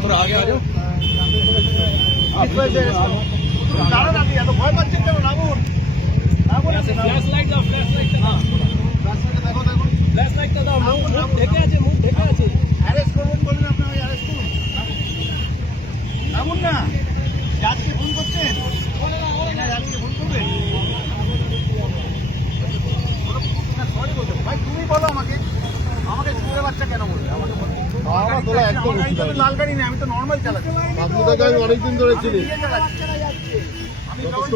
थोड़ा आगे आ जाओ দাঁড়ান আপনি এত ভয় পাচ্ছেন কেন নামুন নামুন फ्लैश लाइट দাও ফ্ল্যাশ লাইট দাও দেখো দেখো ফ্ল্যাশ লাইটটা দাও মুখ মুখ ঢেকে আছে মুখ ঢেকে আছে অ্যারেস্ট করবেন বললেন আপনি ওই অ্যারেস্ট করুন নামুন না যাত্রী ফোন করছেন না, যাত্রী ফোন ছেলে কেন আমাকে লাল গাড়ি নেই আমি তো নর্মাল চালাচ্ছি। আমি অনেকদিন ধরে চিনি যথেষ্ট।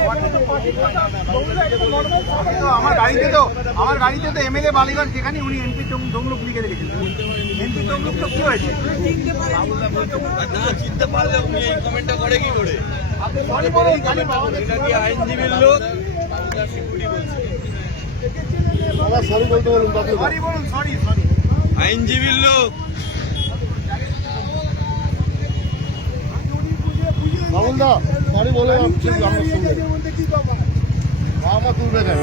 আমার যথেষ্ট অনেক গাড়িতে তো আমার গাড়িতে তো এমএলএ বালিগঞ্জ যেখানে উনি এমপি তমলুক লিখে রেখেছিলেন এমপি তমলুক তো কি হয়েছে? চিনতে পারলে উনি এই কমেন্টটা করে কি করে? আইনজীবীর লোক আইনজীবীর লোক বাবুল দা সরি বলে আমার তুলবে কেন?